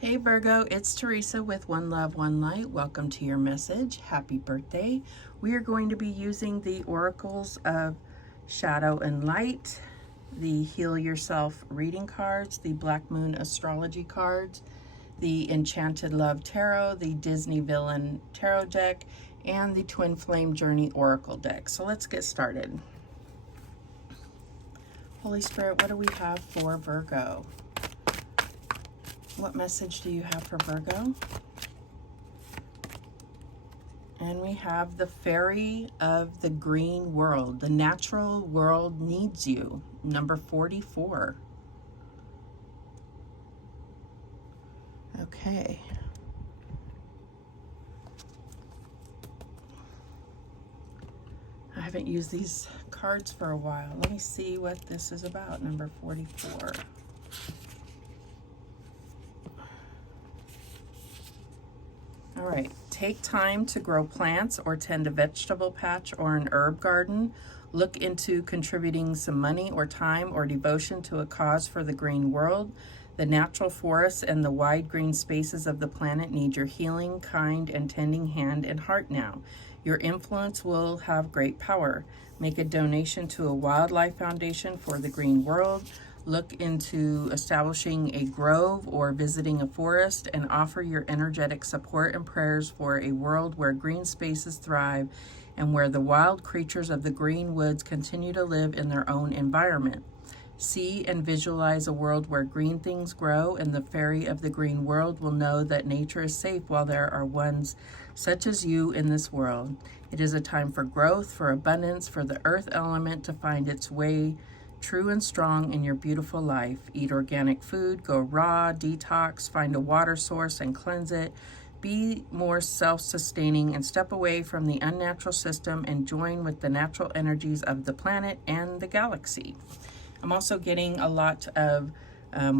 Hey Virgo, it's Teresa with One Love, One Light. Welcome to your message. Happy birthday. We are going to be using the oracles of Shadow and Light, the Heal Yourself reading cards, the Black Moon astrology cards, the Enchanted Love Tarot, the Disney Villain Tarot deck, and the Twin Flame Journey Oracle deck. So let's get started. Holy Spirit, what do we have for Virgo? What message do you have for Virgo? And we have the Fairy of the Green World. The natural world needs you. Number 44. Okay. I haven't used these cards for a while. Let me see what this is about. Number 44. All right, take time to grow plants or tend a vegetable patch or an herb garden. Look into contributing some money or time or devotion to a cause for the green world. The natural forests and the wide green spaces of the planet need your healing, kind, and tending hand and heart now. Your influence will have great power. Make a donation to a wildlife foundation for the green world. Look into establishing a grove or visiting a forest, and offer your energetic support and prayers for a world where green spaces thrive and where the wild creatures of the green woods continue to live in their own environment. See and visualize a world where green things grow, and the fairy of the green world will know that nature is safe while there are ones such as you in this world. It is a time for growth, for abundance, for the earth element to find its way true and strong in your beautiful life. Eat organic food, go raw, detox, find a water source and cleanse it. Be more self-sustaining and step away from the unnatural system and join with the natural energies of the planet and the galaxy. I'm also getting a lot of,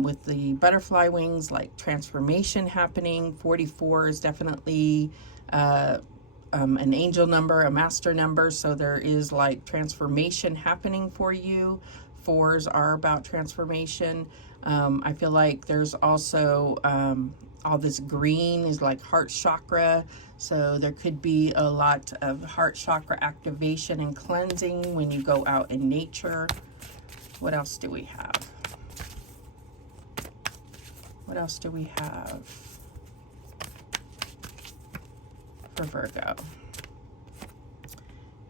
with the butterfly wings, like transformation happening. 44 is definitely an angel number, a master number, so there is like transformation happening for you. Fours are about transformation. I feel like there's also all this green is like heart chakra, so there could be a lot of heart chakra activation and cleansing when you go out in nature. What else do we have? What else do we have for Virgo?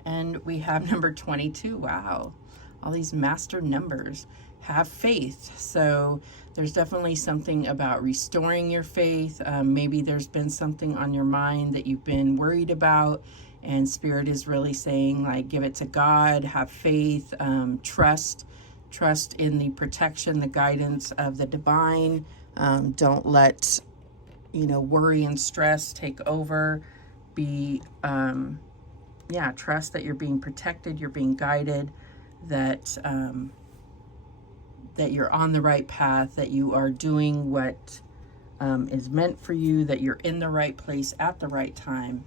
And we have number 22. Wow, all these master numbers. Have faith. So there's definitely something about restoring your faith. Maybe there's been something on your mind that you've been worried about, and Spirit is really saying, like, give it to God, have faith, trust in the protection, the guidance of the divine. Don't let, worry and stress take over. Trust that you're being protected, you're being guided, that you're on the right path, that you are doing what is meant for you, that you're in the right place at the right time.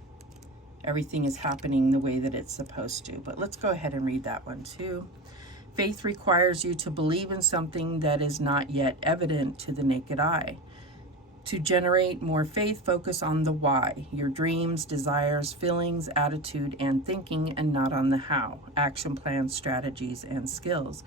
Everything is happening the way that it's supposed to. But let's go ahead and read that one too. Faith requires you to believe in something that is not yet evident to the naked eye. To generate more faith, focus on the why, your dreams, desires, feelings, attitude, and thinking, and not on the how, action plans, strategies, and skills.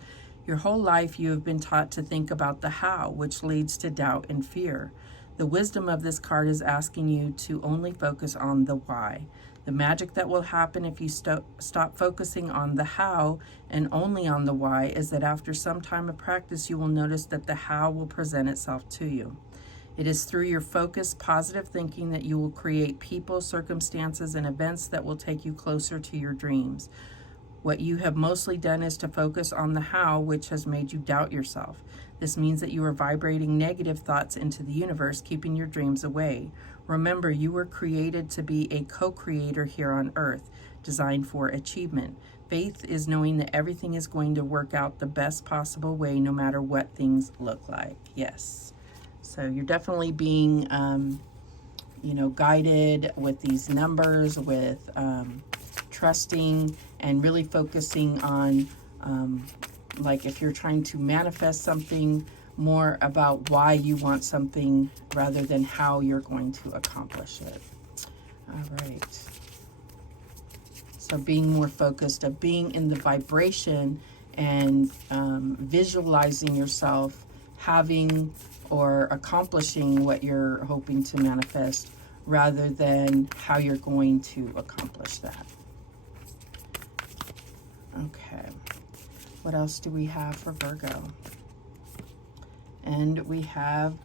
Your whole life you have been taught to think about the how, which leads to doubt and fear. The wisdom of this card is asking you to only focus on the why. The magic that will happen if you stop focusing on the how and only on the why is that after some time of practice, you will notice that the how will present itself to you. It is through your focused, positive thinking that you will create people, circumstances, and events that will take you closer to your dreams. What you have mostly done is to focus on the how, which has made you doubt yourself. This means that you are vibrating negative thoughts into the universe, keeping your dreams away. Remember, you were created to be a co-creator here on earth, designed for achievement. Faith is knowing that everything is going to work out the best possible way, no matter what things look like. Yes. So you're definitely being, guided with these numbers, with trusting and really focusing on, like if you're trying to manifest something, more about why you want something rather than how you're going to accomplish it. All right. So being more focused, of being in the vibration and visualizing yourself having or accomplishing what you're hoping to manifest rather than how you're going to accomplish that. Okay. What else do we have for Virgo? And we have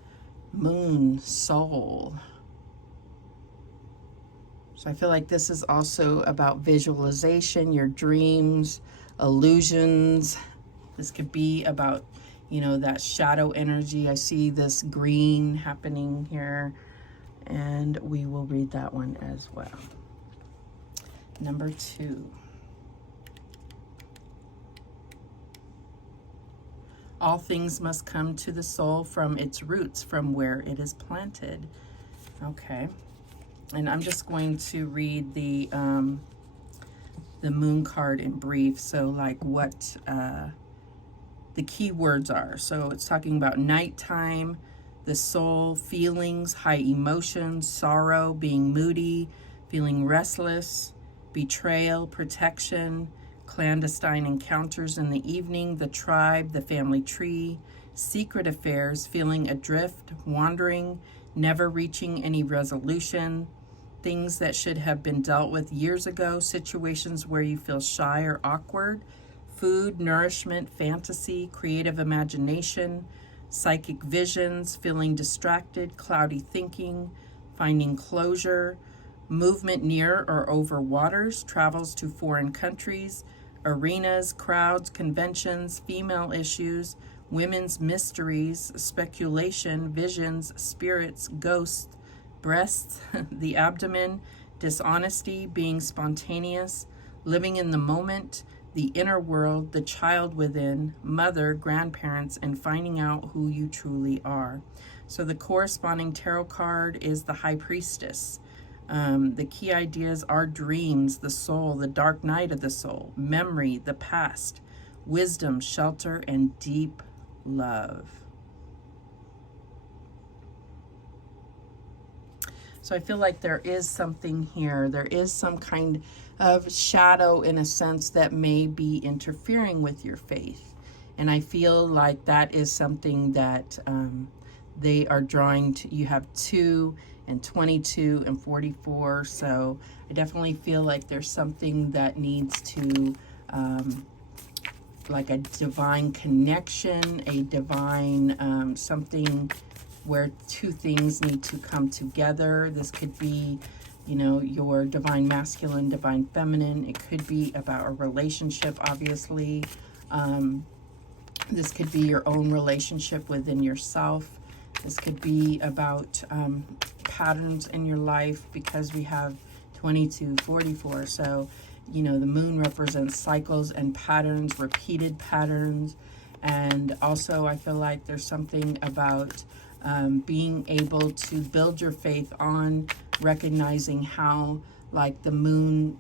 Moon, Soul. So I feel like this is also about visualization, your dreams, illusions. This could be about, you know, that shadow energy. I see this green happening here, and we will read that one as well. Number 2. All things must come to the soul from its roots, from where it is planted. Okay. And I'm just going to read the moon card in brief. So like what the key words are. So it's talking about nighttime, the soul, feelings, high emotions, sorrow, being moody, feeling restless, betrayal, protection, clandestine encounters in the evening, the tribe, the family tree, secret affairs, feeling adrift, wandering, never reaching any resolution, things that should have been dealt with years ago, situations where you feel shy or awkward, food, nourishment, fantasy, creative imagination, psychic visions, feeling distracted, cloudy thinking, finding closure, movement near or over waters, travels to foreign countries, arenas, crowds, conventions, female issues, women's mysteries, speculation, visions, spirits, ghosts, breasts, the abdomen, dishonesty, being spontaneous, living in the moment, the inner world, the child within, mother, grandparents, and finding out who you truly are. So the corresponding tarot card is the High Priestess. The key ideas are dreams, the soul, the dark night of the soul, memory, the past, wisdom, shelter, and deep love. So I feel like there is something here. There is some kind of shadow in a sense that may be interfering with your faith. And I feel like that is something that they are drawing to. You have 2 and 22 and 44. So I definitely feel like there's something that needs to, like a divine connection, a divine something where 2 things need to come together. This could be, you know, your divine masculine, divine feminine. It could be about a relationship, obviously. This could be your own relationship within yourself. This could be about patterns in your life, because we have 22, 44. So, you know, the moon represents cycles and patterns, repeated patterns. And also I feel like there's something about being able to build your faith on recognizing how, like the moon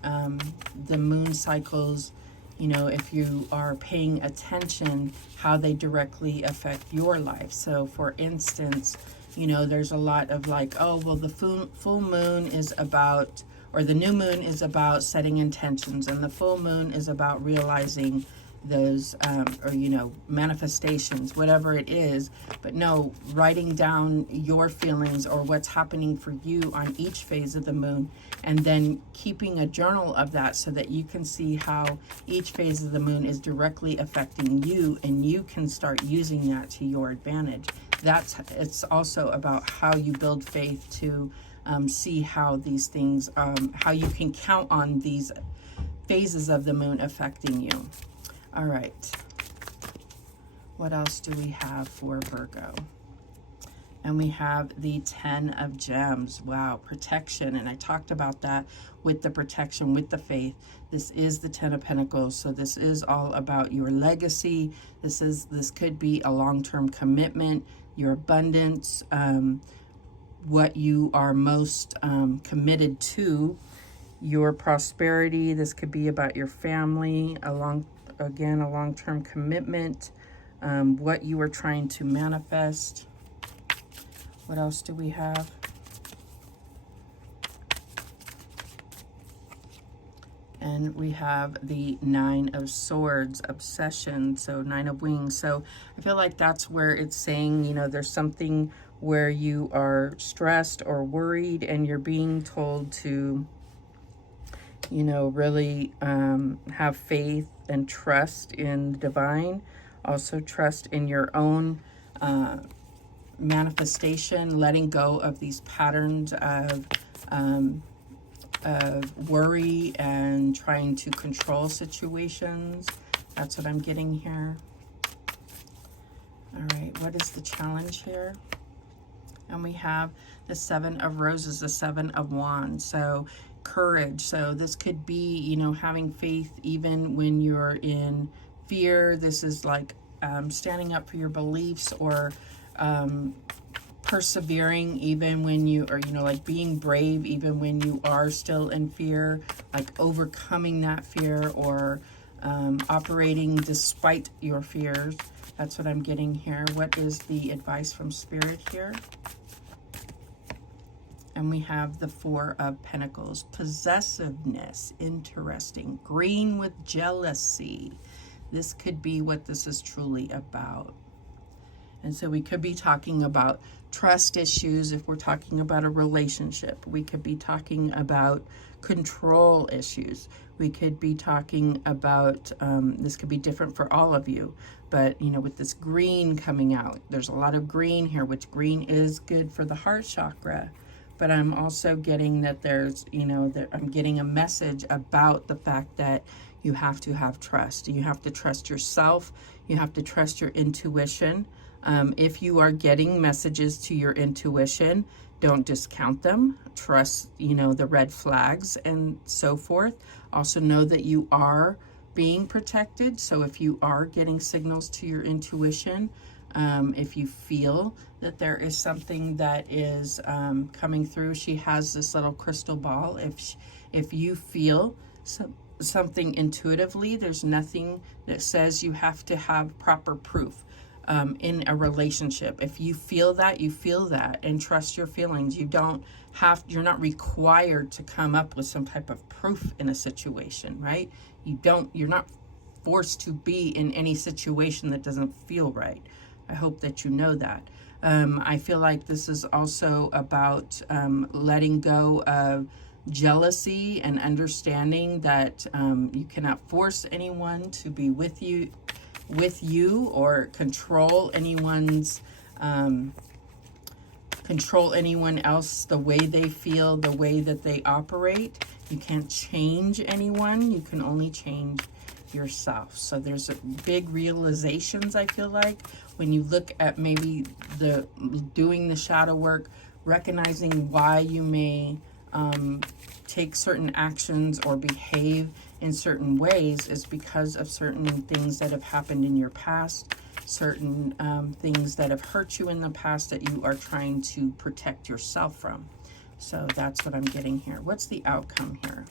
cycles, you know, if you are paying attention, how they directly affect your life. So for instance, you know, there's a lot of like, oh, well, the full moon is about, or the new moon is about setting intentions, and the full moon is about realizing those, or, you know, manifestations, whatever it is. But no, writing down your feelings or what's happening for you on each phase of the moon, and then keeping a journal of that so that you can see how each phase of the moon is directly affecting you, and you can start using that to your advantage. It's also about how you build faith to see how these things, how you can count on these phases of the moon affecting you. All right, what else do we have for Virgo? And we have the 10 of Gems. Wow, protection. And I talked about that with the protection, with the faith. This is the 10 of Pentacles. So this is all about your legacy. This could be a long-term commitment, your abundance, what you are most committed to, your prosperity. This could be about your family, a long-term commitment, what you are trying to manifest. What else do we have? And we have the Nine of Swords, obsession, so Nine of Wings. So I feel like that's where it's saying, you know, there's something where you are stressed or worried and you're being told to, you know, really have faith and trust in the divine. Also trust in your own manifestation, letting go of these patterns of worry and trying to control situations. That's what I'm getting here. All right, what is the challenge here? And we have the Seven of Roses, the Seven of Wands. So courage. So this could be, you know, having faith even when you're in fear. This is like standing up for your beliefs, or persevering even when you are, you know, like being brave even when you are still in fear, like overcoming that fear, or operating despite your fears. That's what I'm getting here. What is the advice from Spirit here? And we have the Four of Pentacles. Possessiveness, interesting. Green with jealousy. This could be what this is truly about. And so we could be talking about trust issues if we're talking about a relationship. We could be talking about control issues. We could be talking about, this could be different for all of you, but, you know, with this green coming out, there's a lot of green here, which green is good for the heart chakra. But I'm also getting that there's, you know, that I'm getting a message about the fact that you have to have trust. You have to trust yourself. You have to trust your intuition. If you are getting messages to your intuition, don't discount them. Trust, you know, the red flags and so forth. Also know that you are being protected. So if you are getting signals to your intuition, if you feel that there is something that is coming through, she has this little crystal ball. If you feel something intuitively, there's nothing that says you have to have proper proof in a relationship. If you feel that, you feel that, and trust your feelings. You're not required to come up with some type of proof in a situation, right? You're not forced to be in any situation that doesn't feel right. I hope that you know that. I feel like this is also about letting go of jealousy and understanding that you cannot force anyone to be with you or control anyone else the way they feel, the way that they operate. You can't change anyone. You can only change yourself. So there's a big realizations, I feel like, when you look at maybe doing the shadow work, recognizing why you may take certain actions or behave in certain ways is because of certain things that have happened in your past, certain things that have hurt you in the past that you are trying to protect yourself from. So that's what I'm getting here. What's the outcome here?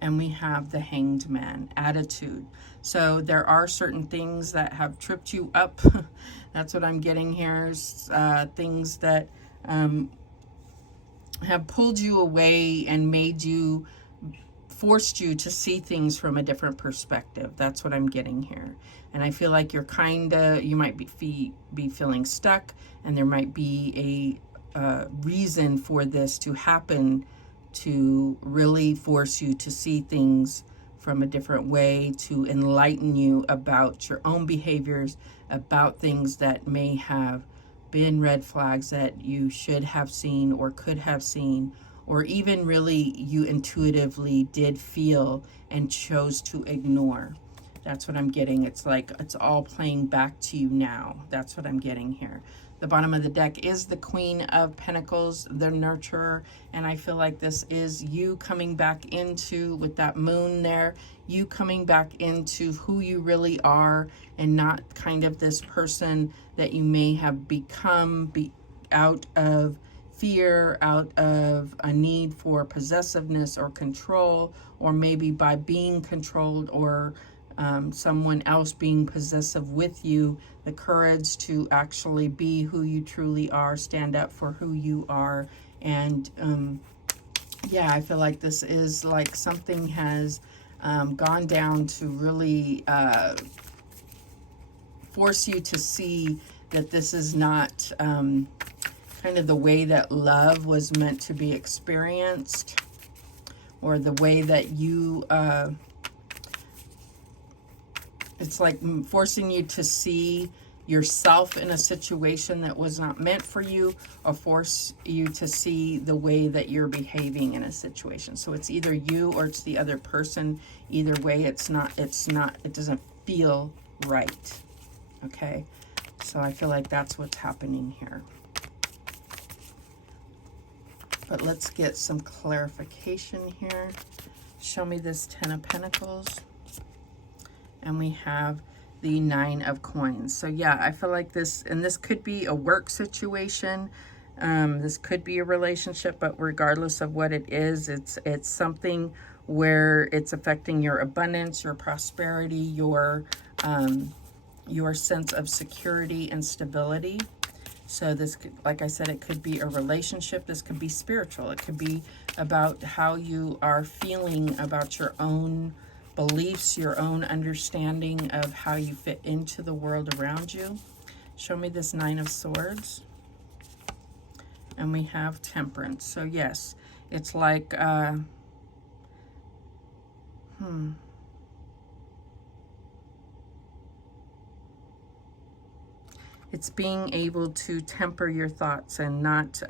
And we have the Hanged Man, attitude. So there are certain things that have tripped you up. That's what I'm getting here. Things that have pulled you away and forced you to see things from a different perspective. That's what I'm getting here. And I feel like you might be feeling stuck, and there might be a reason for this to happen, to really force you to see things from a different way, to enlighten you about your own behaviors, about things that may have been red flags that you should have seen or could have seen, or even really you intuitively did feel and chose to ignore. That's what I'm getting. It's like it's all playing back to you now. That's what I'm getting here. The bottom of the deck is the Queen of Pentacles, the nurturer, and I feel like this is you coming back into, with that moon there, you coming back into who you really are, and not kind of this person that you may have become out of fear, out of a need for possessiveness or control, or maybe by being controlled or someone else being possessive with you, the courage to actually be who you truly are, stand up for who you are. And yeah, I feel like this is like something has gone down to really force you to see that this is not kind of the way that love was meant to be experienced, or the way that you, it's like forcing you to see yourself in a situation that was not meant for you, or force you to see the way that you're behaving in a situation. So it's either you or it's the other person. Either way, it doesn't feel right. Okay, so I feel like that's what's happening here. But let's get some clarification here. Show me this 10 of Pentacles. And we have the 9 of Coins. So yeah, I feel like this, and this could be a work situation. This could be a relationship, but regardless of what it is, it's something where it's affecting your abundance, your prosperity, your sense of security and stability. So this could, like I said, it could be a relationship. This could be spiritual. It could be about how you are feeling about your own beliefs, your own understanding of how you fit into the world around you. Show me this 9 of Swords. And we have Temperance. So yes, it's like, it's being able to temper your thoughts and not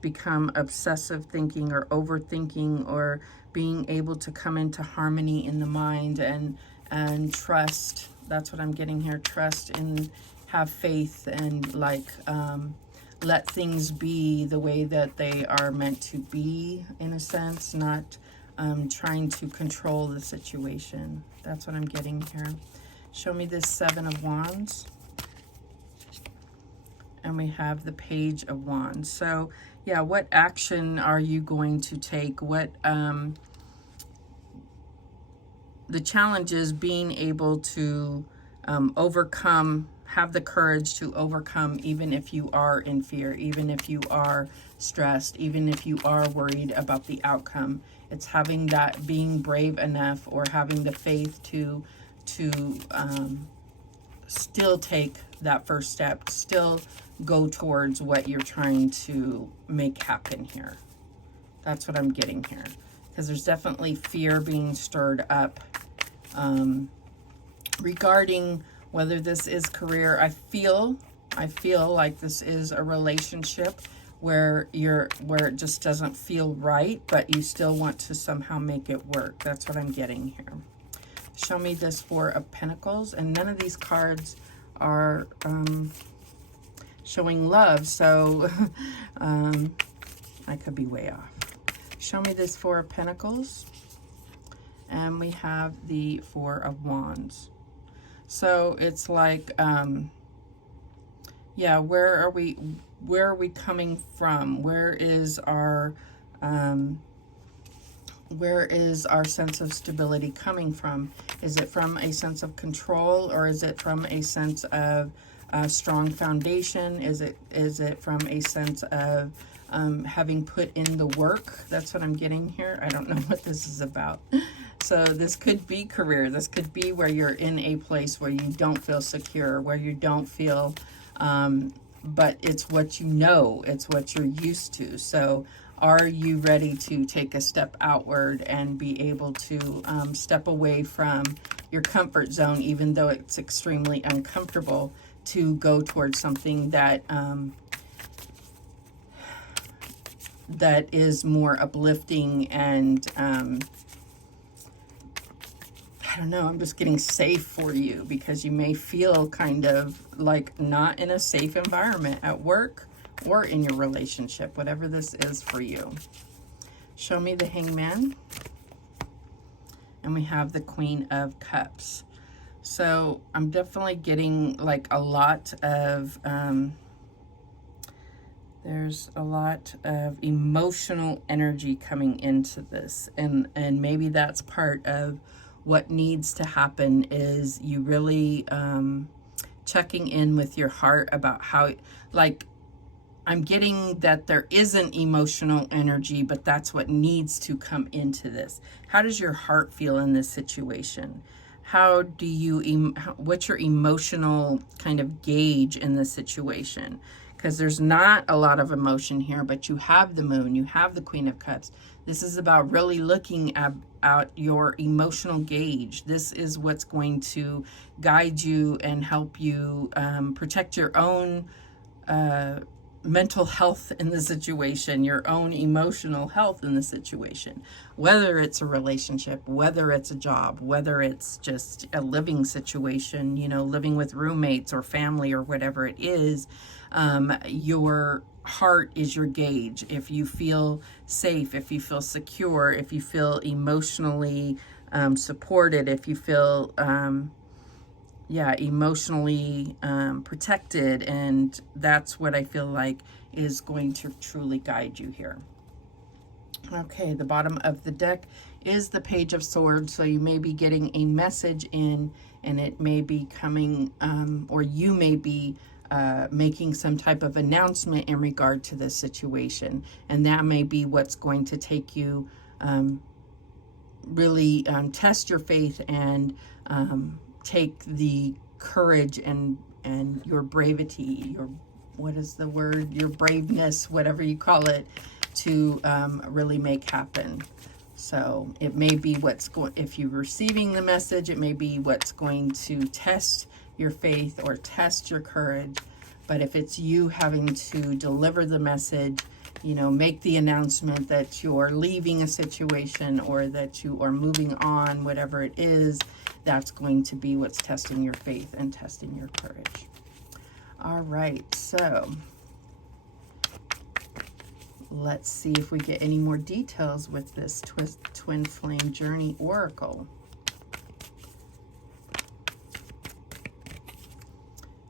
become obsessive thinking or overthinking, or being able to come into harmony in the mind and trust. That's what I'm getting here. Trust and have faith, and like let things be the way that they are meant to be, in a sense, not trying to control the situation. That's what I'm getting here. Show me this 7 of Wands. And we have the Page of Wands. So yeah, what action are you going to take? What the challenge is being able to overcome, have the courage to overcome, even if you are in fear, even if you are stressed, even if you are worried about the outcome. It's having that, being brave enough, or having the faith to still take that first step, still go towards what you're trying to make happen here. That's what I'm getting here, because there's definitely fear being stirred up regarding whether this is career. I feel like this is a relationship where it just doesn't feel right, but you still want to somehow make it work. That's what I'm getting here. Show me this 4 of Pentacles, and none of these cards are showing love, so I could be way off. Show me this 4 of Pentacles, and we have the 4 of Wands. So it's like, yeah, where are we coming from? Where is our sense of stability coming from? Is it from a sense of control, or is it from a sense of strong foundation? Is it from a sense of having put in the work? That's what I'm getting here. I don't know what this is about. So this could be career. This could be where you're in a place where you don't feel secure, where you don't feel, but it's what you know, it's what you're used to. So are you ready to take a step outward and be able to step away from your comfort zone, even though it's extremely uncomfortable, to go towards something that that is more uplifting and I don't know, I'm just getting safe for you, because you may feel kind of like not in a safe environment at work or in your relationship, whatever this is for you. Show me the Hangman. And we have the Queen of Cups. So I'm definitely getting like a lot of, there's a lot of emotional energy coming into this. And maybe that's part of what needs to happen is you really checking in with your heart about how, like, I'm getting that there isn't emotional energy, but that's what needs to come into this. How does your heart feel in this situation? How do you, what's your emotional kind of gauge in this situation? Because there's not a lot of emotion here, but you have the moon, you have the Queen of Cups. This is about really looking at your emotional gauge. This is what's going to guide you and help you protect your own mental health in the situation, your own emotional health in the situation, whether it's a relationship, whether it's a job, whether it's just a living situation, you know, living with roommates or family or whatever it is. Your heart is your gauge. If you feel safe, if you feel secure, if you feel emotionally supported, if you feel emotionally protected, and that's what I feel like is going to truly guide you here. Okay, the bottom of the deck is the Page of Swords, so you may be getting a message in, and it may be coming, or you may be making some type of announcement in regard to this situation, and that may be what's going to take you really test your faith and take the courage and your bravity, your, what is the word, your braveness, whatever you call it, to really make happen. So it may be what's going, if you're receiving the message, it may be what's going to test your faith or test your courage. But if it's you having to deliver the message, you know, make the announcement that you're leaving a situation or that you are moving on, whatever it is, that's going to be what's testing your faith and testing your courage. All right, so let's see if we get any more details with this Twin Flame Journey Oracle.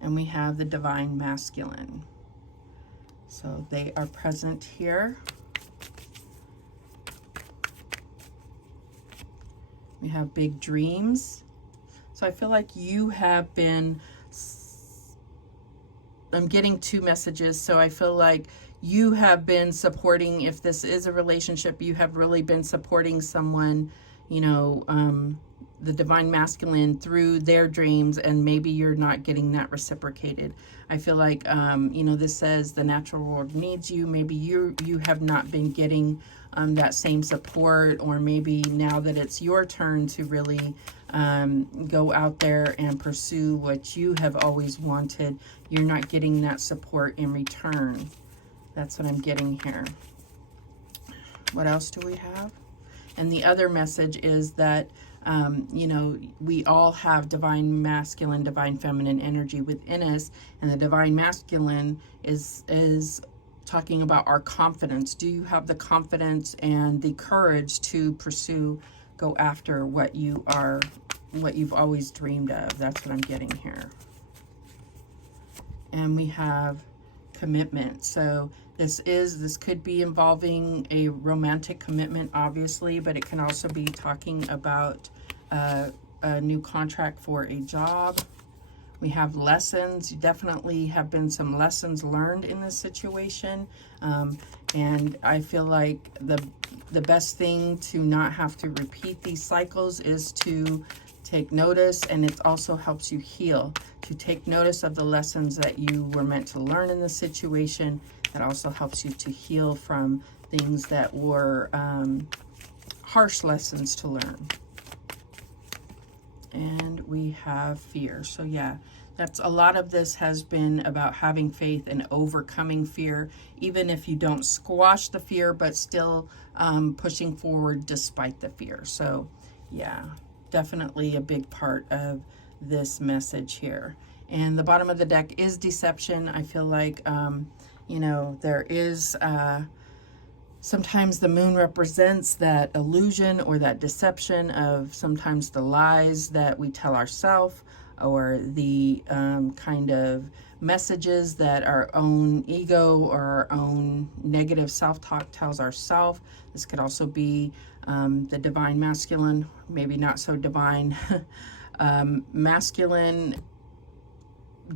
And we have the Divine Masculine. So they are present here. We have big dreams. So I feel like you have been, I'm getting two messages. So I feel like you have been supporting, if this is a relationship, you have really been supporting someone, you know, the Divine Masculine through their dreams, and maybe you're not getting that reciprocated. I feel like, you know, this says the natural world needs you. Maybe you have not been getting that same support, or maybe now that it's your turn to really go out there and pursue what you have always wanted, you're not getting that support in return. That's what I'm getting here. What else do we have? And the other message is that, you know, we all have divine masculine, divine feminine energy within us, and the divine masculine is talking about our confidence. Do you have the confidence and the courage to pursue, go after what you've always dreamed of? That's what I'm getting here. And we have commitment. So this could be involving a romantic commitment, obviously, but it can also be talking about a new contract for a job. We have lessons. You definitely have been some lessons learned in this situation. And I feel like the best thing to not have to repeat these cycles is to take notice, and it also helps you heal. To take notice of the lessons that you were meant to learn in the situation. That also helps you to heal from things that were harsh lessons to learn. And we have fear. So yeah, that's a lot of this has been about having faith and overcoming fear, even if you don't squash the fear, but still pushing forward despite the fear. So yeah, definitely a big part of this message here. And the bottom of the deck is deception. I feel like, you know, there is, sometimes the moon represents that illusion or that deception of sometimes the lies that we tell ourselves, or the kind of messages that our own ego or our own negative self-talk tells ourselves. This could also be The divine masculine, maybe not so divine. Masculine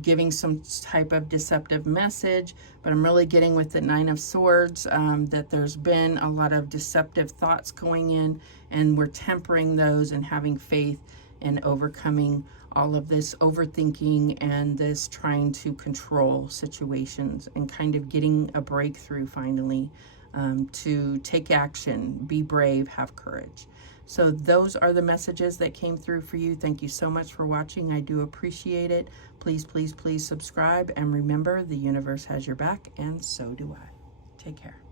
giving some type of deceptive message, but I'm really getting with the Nine of Swords that there's been a lot of deceptive thoughts going in, and we're tempering those and having faith and overcoming all of this overthinking and this trying to control situations, and kind of getting a breakthrough finally, to take action, be brave, have courage. So those are the messages that came through for you. Thank you so much for watching. I do appreciate it. Please, please, please subscribe. And remember, the universe has your back, and so do I. Take care.